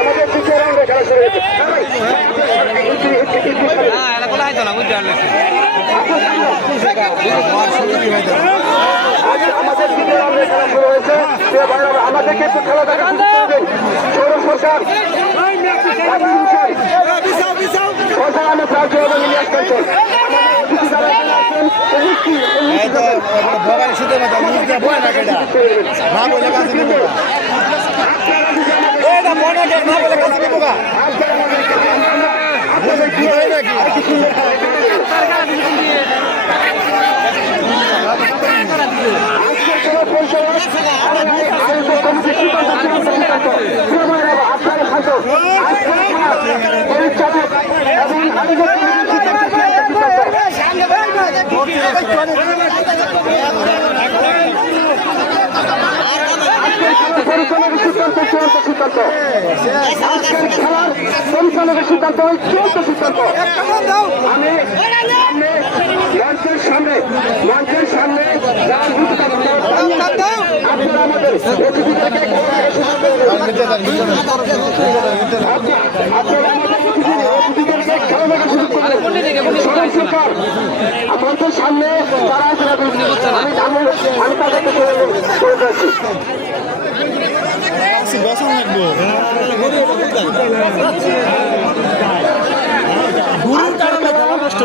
আমাদের দ্বিতীয় রাউন্ডে খেলা শুরু আমাদের দ্বিতীয় রাউন্ডে খেলা শুরু হয়েছে আমাদেরকে একটু খেলা দেখা সৌর সরকার সরকার আমরা প্রার্থী এবং ইলিয়াস কাঞ্চন ভবানী শুধু বয় না কেটা না বলে কাছে নিবো এটা মনে না বলে কাছে নিবো গা নাকি পরিচালকের সিদ্ধান্ত, চূড়ান্ত সিদ্ধান্ত। আজকের খেলার পরিচালকের সিদ্ধান্ত, চূড়ান্ত সিদ্ধান্ত। আমি মঞ্চের সামনে মঞ্চের সামনে আপনারা সামনে তারা আমি তাদেরকে বসন লাগবো গুরুর কারণে খেলা নষ্ট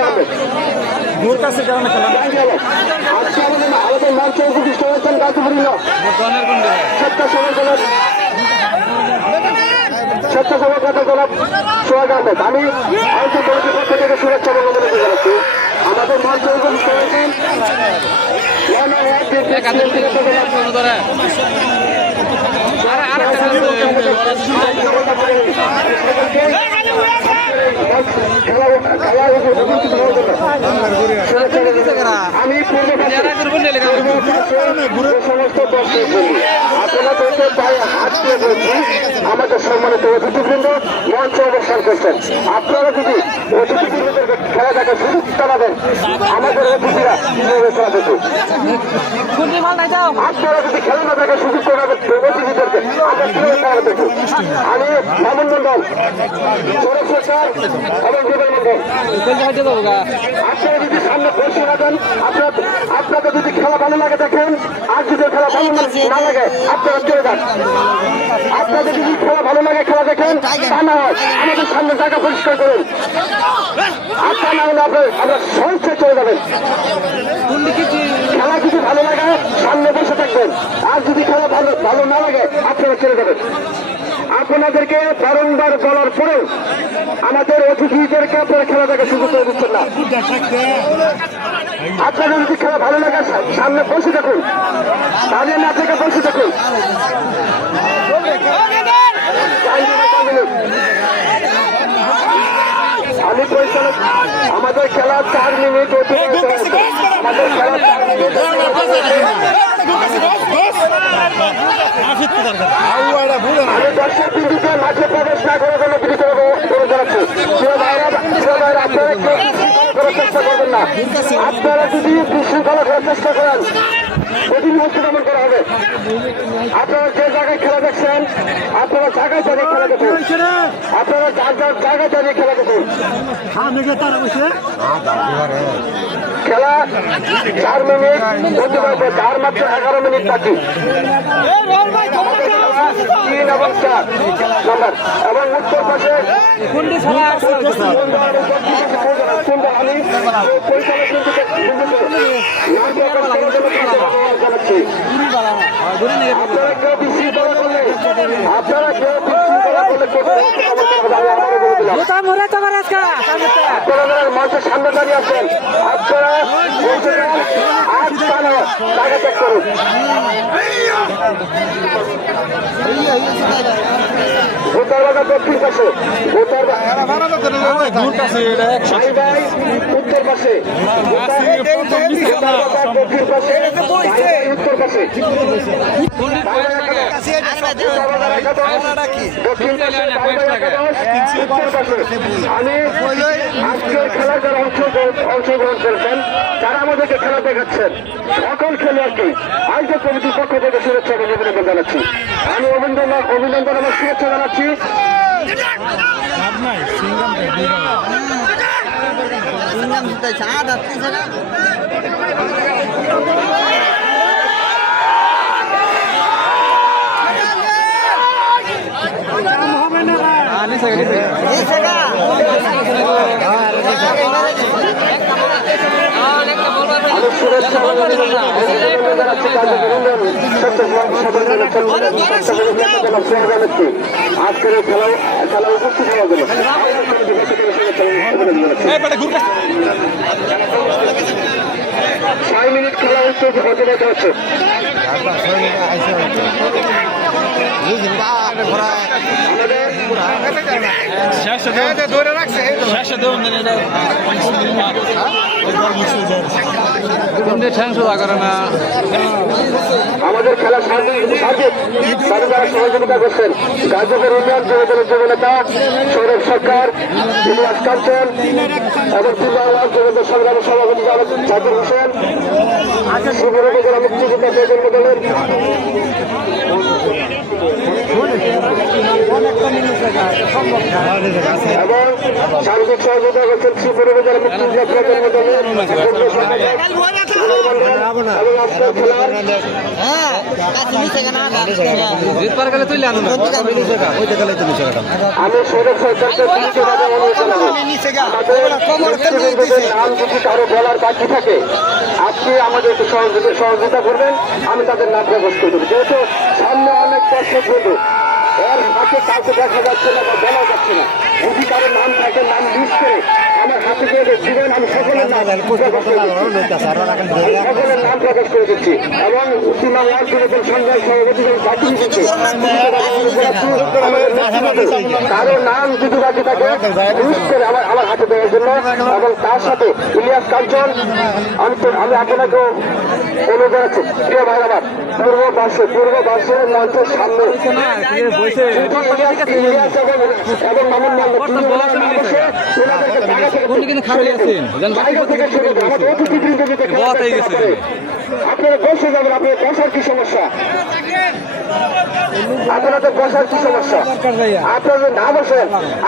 আহমেদ গুরুর কাছে কারণে খেলা আজকে আমাদের আমাদের মঞ্চে উপবিষ্ট হয়েছেন স্বেচ্ছাসেবক দলের স্বেচ্ছাসেবক আমি আইসি আমাদের মঞ্চে উপবিষ্ট হয়েছেন একাদশ থেকে শুরু করে আর আরেকটা আমি না যে সমস্ত আপনাদেরকে হাত দিয়ে বলছি আমাদের সম্মানিত অতিথিবৃন্দ, মঞ্চে অবস্থান করছেন। আপনারা যদি অতিথিবৃন্দদেরকে খেলা দেখা সুযোগ জানাবেন, আমাদের অতিথিরা কীভাবে খেলা আপনারা যদি খেলা না দেখে সুযোগ করে অতিথিদেরকে আমরা কীভাবে খেলা আমি মামুন মন্ডল আপনারা যদি সামনে বসে না দেন আপনার আপনাদের যদি খেলা ভালো লাগে দেখেন আর যদি খেলা ভালো না- লাগে আপনারা চলে যান। আপনাদের যদি খেলা ভালো লাগে খেলা দেখেন তা না হয়। আমাদের সামনে জায়গা পরিষ্কার করুন। আর তা না হলে আপনার আমরা সংখ্যায় চলে যাবেন। খেলা যদি ভালো লাগে সামনে বসে থাকবেন। আর যদি খেলা ভালো ভালো না লাগে আপনারা চলে যাবেন। আপনাদেরকে বারংবার বলার পরেও আমাদের অতিথিদেরকে আপনারা খেলা দেখে সুযোগ করে দিচ্ছেন না। আপনাদের যদি খেলা ভালো লাগে, সামনে বসে থাকুন দাঁড়িয়ে না থেকে বসে থাকুন আমাদের খেলা চার মিনিট। আমাদের খেলা চার মিনিট মাঠে প্রবেশ না করে কোনো বিধি করে চেষ্টা করবেন না আপনারা যদি বিশৃঙ্খলা করার চেষ্টা করেন হচ্ছে দমন করা হবে আপনারা যে জায়গায় খেলা দেখছেন আপনারা জায়গায় দাঁড়িয়ে খেলা দেখুন আপনারা যার জায়গায় দাঁড়িয়ে খেলা দেখুন খেলা চার মিনিট অতিবাহিত চার মাত্র এগারো মিনিট বাকি। এবং উত্তর পাশে আপনারা কেউ মঞ্চের সামনে দাঁড়িয়ে আছেন। আপনারা টাকা চেক করুন। দক্ষিণ পাশে। উত্তর পাশে। দক্ষিণ পাশে উত্তর পাশে। আমি আজকের খেলার যারা অংশগ্রহণ অংশগ্রহণ করেছেন তারা আমাদেরকে খেলা দেখাচ্ছেন। সকল খেলোয়াড়কে আয়োজক কমিটির পক্ষ থেকে শুভেচ্ছা জানাচ্ছি। আমি অভিনন্দন অভিনন্দন এবং শুভেচ্ছা জানাচ্ছি। চা না আজকের খেলা খেলা উপস্থিত হওয়ার জন্য ছয় মিনিট খেলা হচ্ছে আমাদের খেলা সহযোগিতা করছেন, গাজীপুর উন্নয়ন যুবদলের যুব নেতা, সৌরভ সরকার, ইলিয়াস কাঞ্চন এবং পূর্বাওয়াজ যুবদল সংগ্রামের সভাপতি জাকির হোসেন। শিবির উপজেলা মুক্তিযোদ্ধা প্রজন্ম দলের এবং সার্বিক সহযোগিতা করছেন শ্রীপুর উপজেলা মুক্তিযোদ্ধা প্রজন্ম দলের আমি সৌরভ সরকারকে সহযোগিতা সহযোগিতা করবেন আমি তাদের নাম প্রকাশ করে যেহেতু সামনে অনেক দর্শক বন্ধু এর হাতে কাউকে দেখা যাচ্ছে না। বা বলা যাচ্ছে না যদি নাম থাকে নাম লিস্ট করে আমার হাতে দিয়ে দিবেন নাম প্রকাশ করে দিচ্ছি। এবং সীমা ওয়ার্ড বিনোদন সংঘের সভাপতি বাকি দিচ্ছে কারও নাম যদি বাকি থাকে করে আমার আমার হাতে দেওয়ার জন্য এবং তার সাথে ইলিয়াস কাঞ্চন আমি আমি আপনাকে অনুরোধ জানাচ্ছি। প্রিয় ভাই আমার পূর্ব পাশে পূর্ব পাশের মঞ্চের সামনে ইলিয়াস এবং- মামুন মোহাম্মদ জায়গা কিন্তু খালি আছেন। বহাত হয়ে গেছে। আপনারা বসে যাবেন। আপনার বসার কি সমস্যা? আপনাদের বসার কি সমস্যা? আপনারা যদি না বসেন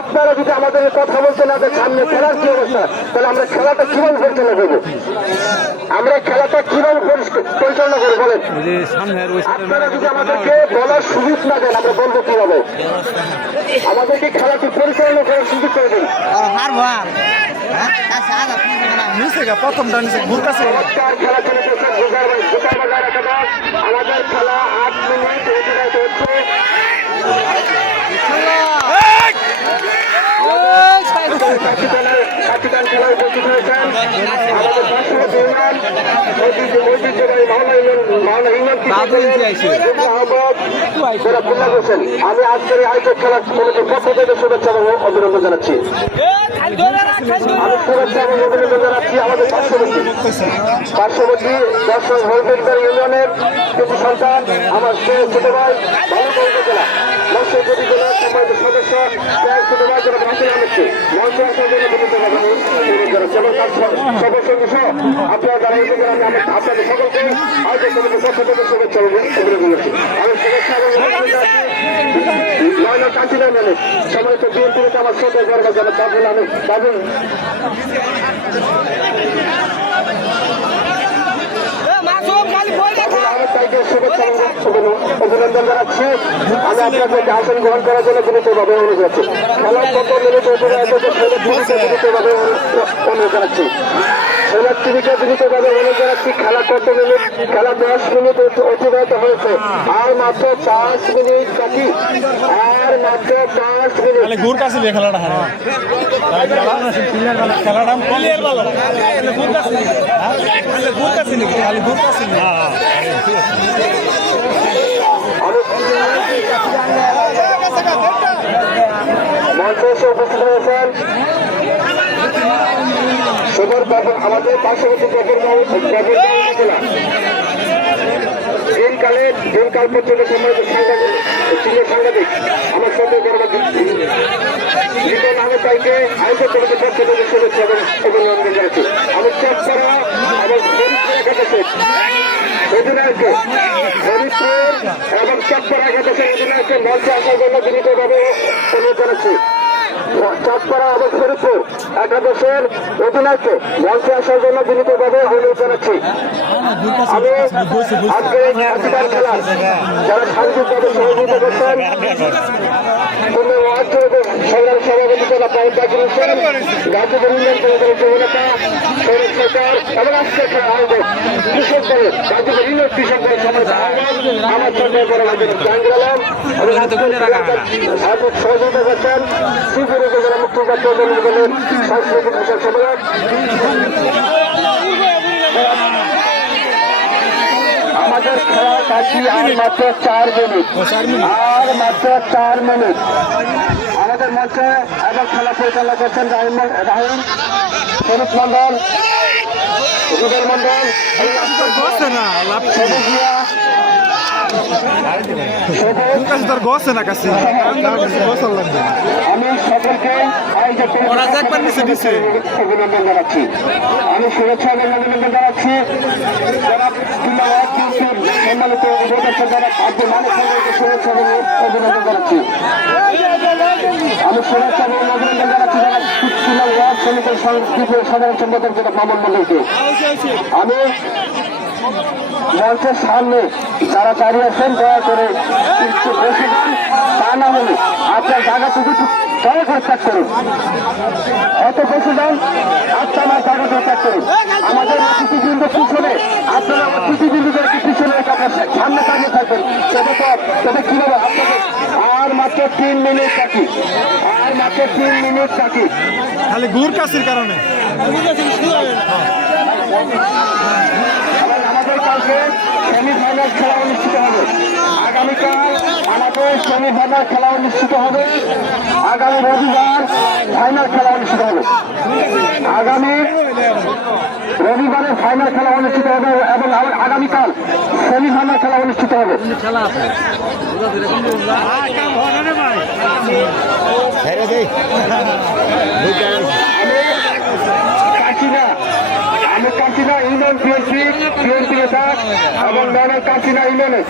আপনারা যদি আমাদের কথা বলতে না সামনে খেলার কি অবস্থা? তাহলে আমরা খেলাটা কীভাবে পরিচালনা করব? আমরা খেলাটা কীভাবে পরিষ্কার- পরিচালনা করে বলেন? আপনারা যদি আমাদেরকে বলার সুযোগ না দেন আমরা বলব কীভাবে? আমাদেরকে খেলাটি পরিচালনা করার সুযোগ করে দিন। হ্যাঁ? আমাদের খেলা আট মিনিট অতিবাহিত হচ্ছে। কাটিকান খেলায় উপস্থিত হয়েছেন। আমাদের ইউনিয়ন ঐতিহ্য- ঐতিহ্যবাহী খুলনা করছেন আমি আজকের আয়োজক খেলার কমিটির পক্ষ থেকে শুভেচ্ছা এবং অভিনন্দন জানাচ্ছি আমাদের আমার ছোট ভাই উপজেলা মৎস্য উপজেলার সম্মানিত সদস্য প্রায় ভাই যারা বাতিল আনছে মঞ্চ আসার জন্য বিনীত আপনারা যারা এই আমার- আপনাদের সকলকে আয়োজক কমিটির পক্ষ থেকে শুভেচ্ছা অভিনন্দন জানাচ্ছি। আমি শুভেচ্ছা এবং অভিনন্দন জানাচ্ছি নয়ন কান্তিনা মেলে বিএনপি আমার শ্রদ্ধা গর্ব জানা বাবুল আমি বাবুল আহমেদ ভাইকে শুভেচ্ছা অভিনন্দন জানাচ্ছি। আমি আপনাদেরকে আসন গ্রহণ করার জন্য বিনীতভাবে অনুরোধ জানাচ্ছি। খেলার কত মিনিট উপরে আছে তো খেলে বিনীতভাবে অনুরোধ জানাচ্ছি। খেলার টিভিকে দ্রুতভাবে মনে করাচ্ছি খেলা কত মিনিট খেলা দশ মিনিট অতিবাহিত হয়েছে আর মাত্র পাঁচ মিনিট বাকি। আর মাত্র পাঁচ মিনিট। ঘুর কাছে খেলাটা হারে খেলাটা ঘুর কাছে ঘুর কাছে খালি ঘুর কাছে মঞ্চে উপস্থিত হয়েছেন। ব্যাপক আমাদের পার্শ্ববর্তী জেলা দিনকালে, দিনকাল পর্যন্ত সম্মানিত সাংবাদিক, সিনিয়র সাংবাদিক, আমার সঙ্গে লিটন আহমেদ ভাইকে আয়োজক কমিটির পক্ষ থেকে শুভেচ্ছা এবং অভিনন্দন জানাচ্ছি। আমি এবং ফরিদপুর একাদশের অধিনায়ককে ফরিদপুর এবং চপ্পর একাদশের অধিনায়ককে মঞ্চে আসার জন্য বিনীতভাবে অনুরোধ জানাচ্ছি। ফরিদপুর একাদশের অধিনায়ককে মঞ্চে আসার জন্য বিনীতভাবে অনুরোধ জানাচ্ছি। আমি আজকে খেলা যারা শান্তিভাবে সহযোগিতা করছেন পূর্ণ ওয়ার্ডের সংগ্রামী সভাপতি জেলা পাউল জাকির হোসেন গাজীপুর ইউনিয়ন পরিষদের যৌনতা সৌরভ সরকার এবং আজকের খেলা আয়োজক কৃষক দলের গাজীপুর ইউনিয়ন কৃষক দলের সমাজ আমার সরকার ভাই জাহাঙ্গীর আলম এবং আয়োজক সহযোগিতা করছেন শ্রীপুর উপজেলা মুক্তিযোদ্ধা দলের সাংস্কৃতিক বিষয় সম্মেলন। আমাদের খেলা কাছি আর মাত্র চার মিনিট আর মাত্র চার মিনিট আমাদের মঞ্চে এবং খেলা পরিচালনা করছেন রাহিম রাহিম শরীফ মন্ডল রুবেল মন্ডল গছে না লাভ সবুজ মিয়া, সবুজ, কাছে তোর গছে না কাছে? গছার লাগবে আমি সকলকে আয়োজক কমিটির ওরা যে একবার নিচে দিছে। অভিনন্দন জানাচ্ছি। আমি শুভেচ্ছা এবং অভিনন্দন জানাচ্ছি। যারা কিংবা ওয়ার্ড কাউন্সিল সম্মানিত উপদেষ্টা যারা আব্দুল মালিক শুভেচ্ছা এবং অভিনন্দন জানাচ্ছি। আমি শুভেচ্ছা এবং অভিনন্দন জানাচ্ছি যারা কিংবা ওয়ার্ড সমিতির সাধারণ সম্পাদক যেটা মামুন মন্ডলকে আমি মঞ্চের সামনে যারা দাঁড়িয়ে আছেন দয়া করে একটু বসে যান তা না হলে আপনার জায়গাটুকু দয়া করে ত্যাগ করুন। এত বসে যান আপনার আমার জায়গাটা ত্যাগ করুন। আমাদের অতিথিবৃন্দ পিছনে আপনারা অতিথিবৃন্দদেরকে পিছনে সামনে দাঁড়িয়ে থাকবেন। সেটা তো সেটা কীভাবে আপনাদের আর মাত্র তিন মিনিট বাকি। আর মাত্র তিন মিনিট বাকি। খালি ঘুর কাছের কারণে। আমাদের কালকে সেমিফাইনাল খেলা অনুষ্ঠিত হবে। আগামীকাল আমাদের সেমিফাইনাল খেলা অনুষ্ঠিত হবে। আগামী রবিবার ফাইনাল খেলা অনুষ্ঠিত হবে। আগামী রবিবারে ফাইনাল খেলা অনুষ্ঠিত হবে এবং আগামীকাল সেমিফাইনাল খেলা অনুষ্ঠিত হবে। খেলা আমি কাশিনা ইউনিয়ন বিএনপি বিএনপি নেতা এবং নয়নের কাশিনা ইউনিয়নে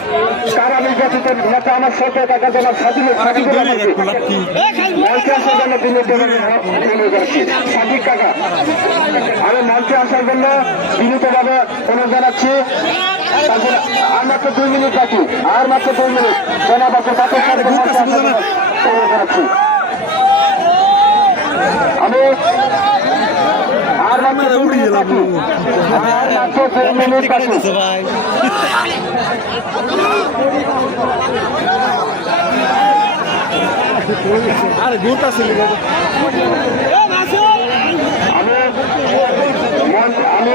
কারা নির্বাচিত নেতা আমার সরকার সাদিক সাদিকুল আমাকে মঞ্চে আসার জন্য বিনীত সাদিক কাকা। আমি মঞ্চে আসার জন্য বিনীতভাবে অনুরোধ জানাচ্ছি। তারপরে আর মাত্র দুই মিনিট বাকি। আর মাত্র দুই মিনিট। জনাব আপনার বাপের সাথে মঞ্চে আসার জন্য অনুরোধ জানাচ্ছি আমি বাকি আর ঘুর ছিল। আমি আমি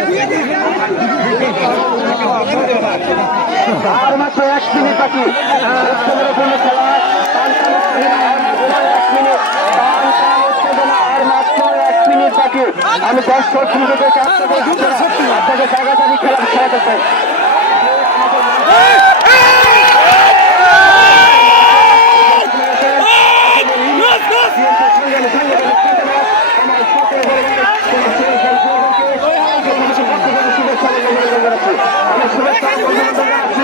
আর মাত্র এক মিনিট বাকি। খেলা এক মিনিট আর মাত্র এক মিনিট বাকি। আমি দর্শক বৃন্দদেরকে আপনাদের আপনাদের জায়গা জায়গা খেলা খেলাতে চাই আমার সকল আরে উঠান কে? সভাপতি জানাচ্ছে রাজনীতির সামনে থেকে রাজ্যের ইউনিয়ন বিএনপি পক্ষ থেকে শুভেচ্ছা অভিনন্দন জানাচ্ছি